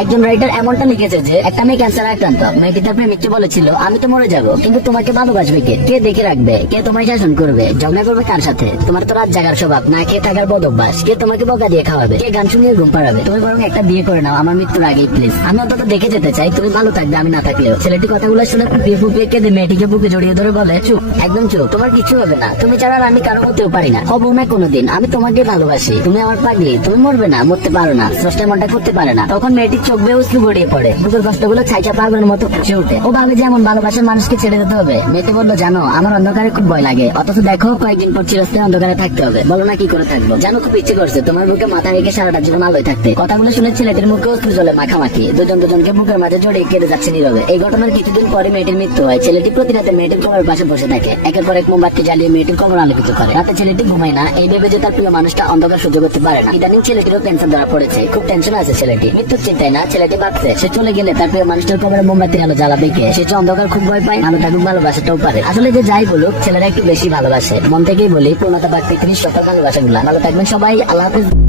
একজন রাইটার এমনটা লিখেছে যে একটা মেয়ে ক্যান্সার আক্রান্ত, মেয়েটি তার প্রেমিককে বলেছিল আমি তো মরে যাবো, কিন্তু তোমাকে ভালোবাসবে কে, কে দেখে রাখবে, কে তোমায় শাসন করবে, ঝগড়া করবে কার সাথে, তোমার তো রাত জাগার স্বভাব, না খেয়ে থাকার বদ অভ্যাস, কে তোমাকে বকা দিয়ে খাওয়াবে, কে গান শুনিয়ে ঘুম পাড়াবে, তুমি বরং একটা বিয়ে করে নাও আমার মৃত্যুর আগেই প্লিজ, আমি অন্তত দেখে যেতে চাই তুমি ভালো থাকবে আমি না থাকলেও। ছেলেটি কথাগুলো শুনে ফুপিয়ে ফুপিয়ে কেঁদে মেয়েটিকে বুকে জড়িয়ে ধরে বলে চুপ, একদম চুপ, তোমার কিছু হবে না, তুমি ছাড়া আর আমি কারো হতেও পারি না, হবো না কোনোদিন, আমি তোমাকে ভালোবাসি, তুমি আমার পাগলি, তুমি মরবে না, মরতে পারো না, স্রষ্টা মনটা করতে পারে না। তখন মেয়েটির চোখ বেয়ে অশ্রু গড়িয়ে পড়ে, বুকের কষ্টগুলো ছাইচা পাগলের মতো ফুসে ওঠে। ও ভাবে যেমন ভালোবাসার মানুষকে ছেড়ে যেতে হবে। মেয়েটি বললো জানো আমার অন্ধকারে খুব ভয় লাগে, অথচ দেখো কয়েকদিন পর চিরস্থায়ী অন্ধকারে থাকতে হবে, বলো না কি করে থাকবো, জানো খুব ইচ্ছে করছে তোমার বুকে মাথা রেখে সারাটা জীবন আলোয় থাকতে। কথাগুলো শুনে ছেলেটির মুখে অশ্রু জলে মাখামাখি, দুজন দুজনকে বুকের মাঝে জড়িয়ে কেটে যাচ্ছে নীরবে। এই ঘটনার কিছুদিন পরে মেয়েটির মৃত্যু হয়। ছেলেটি প্রতি রাতে মেয়েটির কবরের পাশে বসে থাকে, একের পর এক মোমবাতি জ্বালিয়ে মেয়েটির কবর আলোকিত করে। রাতে ছেলেটি ঘুমায় না, এই ভেবে যে তার প্রিয় মানুষটা অন্ধকার সহ্য করতে পারে না। ইদানিং ছেলেটিরও ক্যান্সার ধরা পড়েছে, খুব টেনশন আছে ছেলেটি, মৃত্যুর চিন্তায় না, ছেলেটি ভাবছে সে চলে গেলে তার প্রিয় মানুষটার কবরে মোমবাতির আলো জ্বালাবে কে, সে যে অন্ধকার খুব ভয় পায়, আলো থাকুক ভালোবাসাটাও পারে। আসলে যে যাই বলুক ছেলেরা একটু বেশি ভালোবাসে, মন থেকেই বলি পূর্ণতা বাদ পৃথিবীর সকল ভালোবাসাগুলা। ভালো থাকবেন সবাই, আল্লাহ হাফেজ।